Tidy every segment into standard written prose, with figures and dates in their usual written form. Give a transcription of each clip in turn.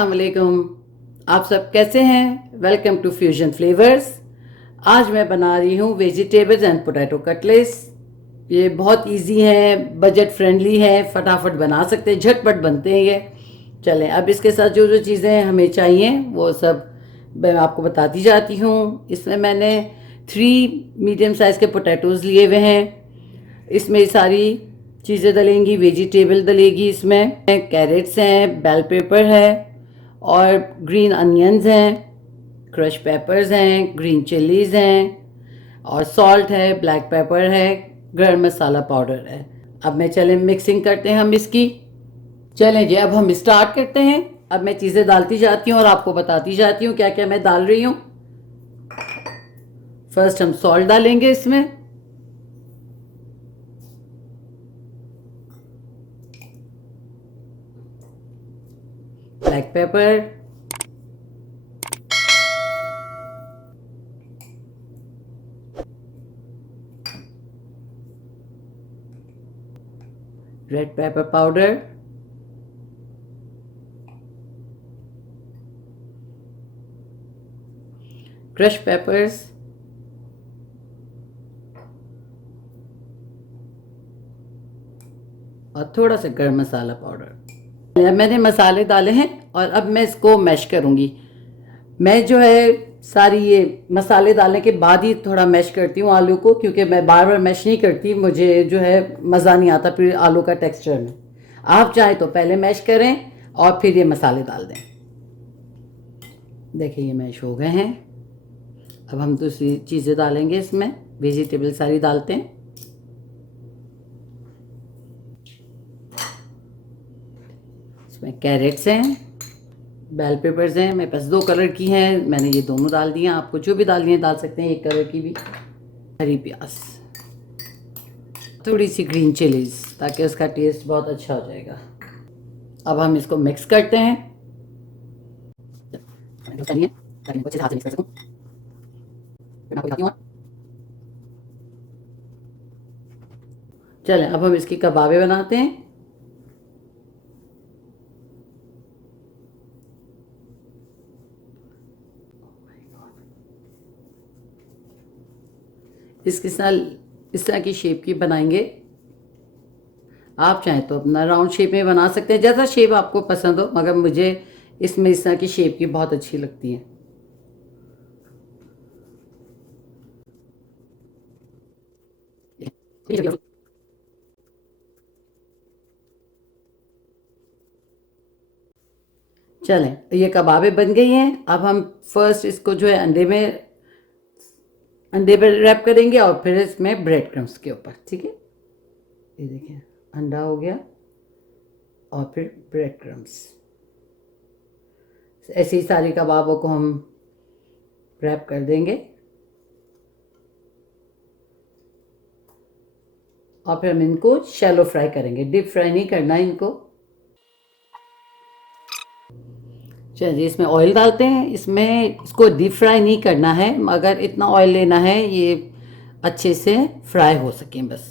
अस्सलाम वालेकुम। आप सब कैसे हैं? Welcome to fusion flavours. आज मैं बना रही हूँ वेजिटेबल्स एंड पोटैटो कटलेट्स। ये बहुत इजी है, बजट फ्रेंडली है, फटाफट बना सकते हैं, झटपट बनते हैं ये। चलें, अब इसके साथ जो जो चीज़ें हमें चाहिए वो सब मैं आपको बताती जाती हूँ। इसमें मैंने 3 मीडियम साइज़ के पोटैटोज़ लिए हुए हैं। इसमें सारी चीज़ें डलेंगी, वेजिटेबल डलेगी, इसमें कैरेट्स हैं, बेल पेपर है और ग्रीन अनियंस हैं, क्रश पेपर्स हैं, ग्रीन चिलीज़ हैं और सॉल्ट है, ब्लैक पेपर है, गरम मसाला पाउडर है। अब मैं चलें मिक्सिंग करते हैं हम इसकी। चलें जी, अब हम स्टार्ट करते हैं। अब मैं चीज़ें डालती जाती हूँ और आपको बताती जाती हूँ क्या क्या मैं डाल रही हूँ। फर्स्ट हम सॉल्ट डालेंगे इसमें, black pepper, red pepper powder, crush papers, और थोड़ा सा गरम मसाला पाउडर। मैंने मसाले डाले हैं और अब मैं इसको मैश करूँगी। मैं जो है सारी ये मसाले डालने के बाद ही थोड़ा मैश करती हूँ आलू को, क्योंकि मैं बार बार मैश नहीं करती, मुझे जो है मज़ा नहीं आता फिर आलू का टेक्सचर में। आप चाहें तो पहले मैश करें और फिर ये मसाले डाल दें। देखिए ये मैश हो गए हैं। अब हम दूसरी चीज़ें डालेंगे इसमें, वेजिटेबल सारी डालते हैं। इसमें कैरेट्स हैं, बेल पेपर्स हैं, मेरे पास 2 कलर की हैं, मैंने ये दोनों डाल दिए। आपको जो भी डालनी है डाल सकते हैं, 1 कलर की भी। हरी प्याज, थोड़ी सी ग्रीन चिलीज, ताकि उसका टेस्ट बहुत अच्छा हो जाएगा। अब हम इसको मिक्स करते हैं। ताकि मैं अच्छे से हाथ से मिक्स कर सकूं। फिर मैं आपको दिखाती हूँ। चलें, अब हम इसकी कबाबें बनाते हैं। इसके साथ इस तरह की शेप की बनाएंगे। आप चाहें तो अपना राउंड शेप में बना सकते हैं, जैसा शेप आपको पसंद हो, मगर मुझे इसमें इस तरह की शेप की बहुत अच्छी लगती है। चलें, ये कबाबें बन गई हैं। अब हम फर्स्ट इसको जो है अंडे पर रैप करेंगे और फिर इसमें ब्रेड क्रम्स के ऊपर। ठीक है, ये देखिए अंडा हो गया और फिर ब्रेड क्रम्स। ऐसे ही सारी कबाबों को हम रैप कर देंगे और फिर हम इनको शैलो फ्राई करेंगे, डीप फ्राई नहीं करना है इनको। चलिए इसमें ऑयल डालते हैं। इसमें इसको डीप फ्राई नहीं करना है, मगर इतना ऑयल लेना है ये अच्छे से फ्राई हो सकें बस।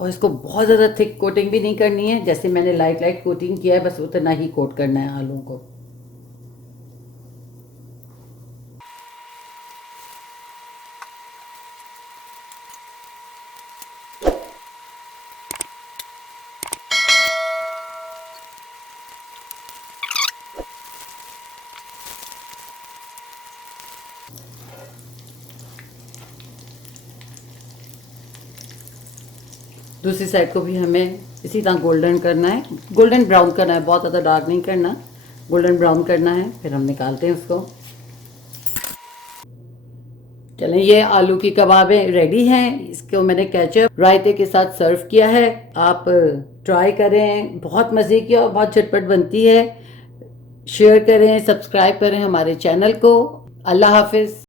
और इसको बहुत ज़्यादा थिक कोटिंग भी नहीं करनी है, जैसे मैंने लाइट लाइट कोटिंग किया है, बस उतना ही कोट करना है आलू को। दूसरी साइड को भी हमें इसी तरह गोल्डन करना है, गोल्डन ब्राउन करना है, बहुत ज़्यादा डार्क नहीं करना, गोल्डन ब्राउन करना है। फिर हम निकालते हैं उसको। चलें, ये आलू की कबाबें रेडी हैं। इसको मैंने केचप रायते के साथ सर्व किया है। आप ट्राई करें, बहुत मज़े की और बहुत झटपट बनती है। शेयर करें, सब्सक्राइब करें हमारे चैनल को। अल्लाह हाफिज़।